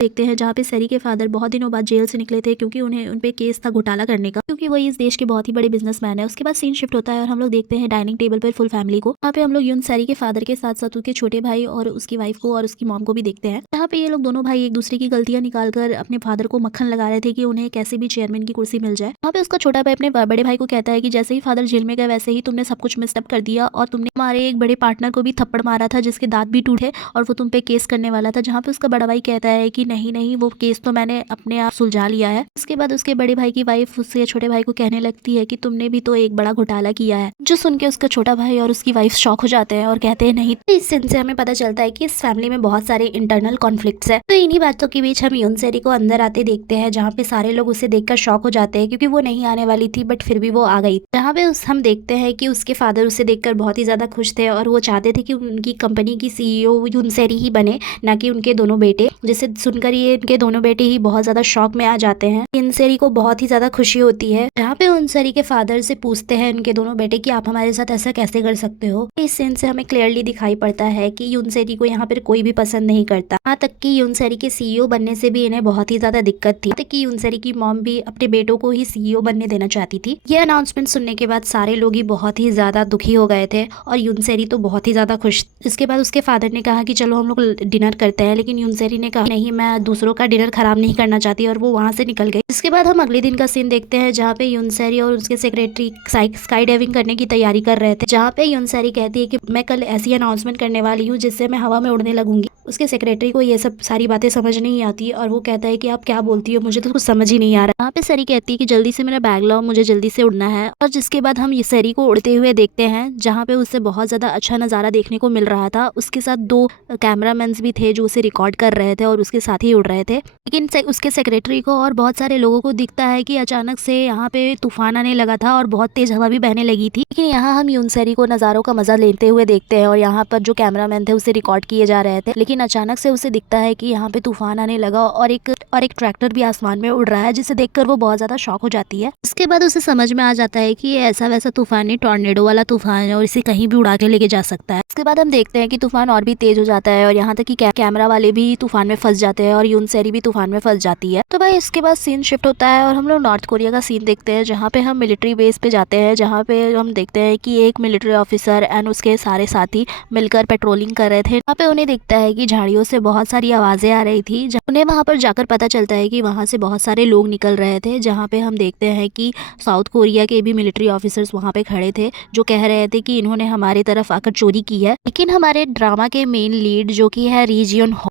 देखते हैं जहाँ पे सरी के फादर बहुत दिनों बाद जेल से निकले थे क्योंकि उन्हें उन पे केस था घोटाला करने का, क्योंकि वो इस देश के बहुत ही बड़े बिजनेसमैन है। उसके बाद सीन शिफ्ट होता है और हम लोग देखते हैं डाइनिंग टेबल पर फुल फैमिली को। यहाँ पे हम लोग यून सरी के फादर के साथ साथ उसके छोटे भाई और उसकी वाइफ को और उसकी मॉम को भी देखते हैं। यहाँ पे ये लोग दोनों भाई एक दूसरे की गलतियां निकाल कर अपने फादर को मक्खन लगा रहे थे कि उन्हें कैसे भी चेयरमैन की कुर्सी मिल जाए। यहाँ पे उसका छोटा भाई अपने बड़े भाई को कहता है कि जैसे ही फादर जेल में गए वैसे ही तुमने सब कुछ मिसअप कर दिया और तुमने हमारे एक बड़े पार्टनर को भी थप्पड़ मारा था जिसके दांत भी टूटे और वो तुम पे केस करने वाला था। जहाँ पे उसका बड़ा भाई कहता है कि नहीं नहीं, वो केस तो मैंने अपने आप सुलझा लिया है। उसके बाद उसके बड़े भाई की वाइफ उससे छोटे भाई को कहने लगती है कि तुमने भी तो एक बड़ा घोटाला किया है, जो सुन के उसका छोटा भाई और उसकी वाइफ शॉक हो जाते हैं और कहते हैं नहीं। तो इस सीन से हमें पता चलता है कि इस फैमिली में बहुत सारे इंटरनल कॉन्फ्लिक्ट्स है। तो इन्हीं बातों के बीच हम यूनसेरी को अंदर आते देखते हैं, जहाँ पे सारे लोग उसे देखकर शॉक हो जाते हैं क्योंकि वो नहीं आने वाली थी बट फिर भी वो आ गई। जहाँ पे हम देखते हैं कि उसके फादर उसे देखकर बहुत ही ज्यादा खुश थे और वो चाहते थे कि उनकी कंपनी की सीईओ यूनसेरी ही बने, ना कि उनके दोनों बेटे। जिसे सुनकर ये इनके दोनों बेटे ही बहुत ज्यादा शॉक में आ जाते हैं। यूनसेरी को बहुत ही ज्यादा खुशी होती है। जहाँ पे यूनसेरी के फादर से पूछते हैं इनके दोनों बेटे कि आप हमारे साथ ऐसा कैसे कर सकते हो। इस सीन से हमें क्लियरली दिखाई पड़ता है कि यूनसेरी को यहाँ पर कोई भी पसंद नहीं करता। यहाँ तक कि यूनसेरी के सीईओ बनने से भी इन्हें बहुत ही ज्यादा दिक्कत थी कि यूनसेरी की मॉम भी अपने बेटों को ही सीईओ बनने देना चाहती थी। ये अनाउंसमेंट सुनने के बाद सारे लोग ही बहुत ही ज्यादा दुखी हो गए थे और यूनसेरी तो बहुत ही ज्यादा खुश। इसके बाद उसके फादर ने कहा कि चलो हम लोग डिनर करते हैं, लेकिन यूनसेरी ने कहा नहीं, मैं दूसरों का डिनर खराब नहीं करना चाहती और वो वहां से निकल गई। इसके बाद हम अगले दिन का सीन देखते हैं जहाँ पे यूनसेरी और उसके सेक्रेटरी स्काई डाइविंग करने की तैयारी कर रहे थे। जहाँ पे यूनसेरी कहती है कि मैं कल ऐसी अनाउंसमेंट करने वाली हूँ जिससे मैं हवा में उड़ने लगूंगी। उसके सेक्रेटरी को ये सब सारी बातें समझ नहीं आती और वो कहता है कि आप क्या बोलती हो, मुझे तो कुछ समझ ही नहीं आ रहा। यहाँ पे सरी कहती है कि जल्दी से मेरा बैग लाओ, मुझे जल्दी से उड़ना है। और जिसके बाद हम ये सरी को उड़ते हुए देखते हैं, जहाँ पे उससे बहुत ज्यादा अच्छा नजारा देखने को मिल रहा था। उसके साथ दो कैमरामैन भी थे जो उसे रिकॉर्ड कर रहे थे और उसके साथ ही उड़ रहे थे। लेकिन उसके सेक्रेटरी को और बहुत सारे लोगों को दिखता है कि अचानक से यहाँ पे तूफान आने लगा था और बहुत तेज हवा भी बहने लगी थी। लेकिन यहाँ हम यूनसेरी को नज़ारों का मजा लेते हुए देखते हैं और यहाँ पर जो कैमरामैन थे उसे रिकॉर्ड किए जा रहे थे। लेकिन अचानक से उसे दिखता है कि यहाँ पे तूफान आने लगा और एक ट्रैक्टर भी आसमान में उड़ रहा है, जिसे देखकर वो बहुत ज्यादा शॉक हो जाती है। इसके बाद उसे समझ में आ जाता है कि ये ऐसा वैसा तूफान नहीं, टॉर्नेडो वाला तूफान है और इसे कहीं भी उड़ा के लेके जा सकता है। इसके बाद हम देखते हैं कि तूफान और भी तेज हो जाता है और यहाँ तक कि कैमरा वाले भी तूफान में फंस जाते हैं और यूनसेरी भी तूफान में फंस जाती है। तो भाई इसके बाद सीन शिफ्ट होता है और हम लोग नॉर्थ कोरिया का सीन देखते हैं, जहाँ पे हम मिलिट्री बेस पे जाते हैं, जहाँ पे हम देखते हैं कि एक मिलिट्री ऑफिसर एंड उसके सारे साथी मिलकर पेट्रोलिंग कर रहे थे। वहाँ पे उन्हें दिखता है कि झाड़ियों से बहुत सारी आवाजें आ रही थी। उन्हें वहाँ पर जाकर पता चलता है कि वहाँ से बहुत सारे लोग निकल रहे थे, जहाँ पे हम देखते हैं कि साउथ कोरिया के भी मिलिट्री ऑफिसर्स वहाँ पे खड़े थे जो कह रहे थे कि इन्होंने हमारी तरफ आकर चोरी की है। लेकिन हमारे ड्रामा के मेन लीड जो कि है री जियोन हो,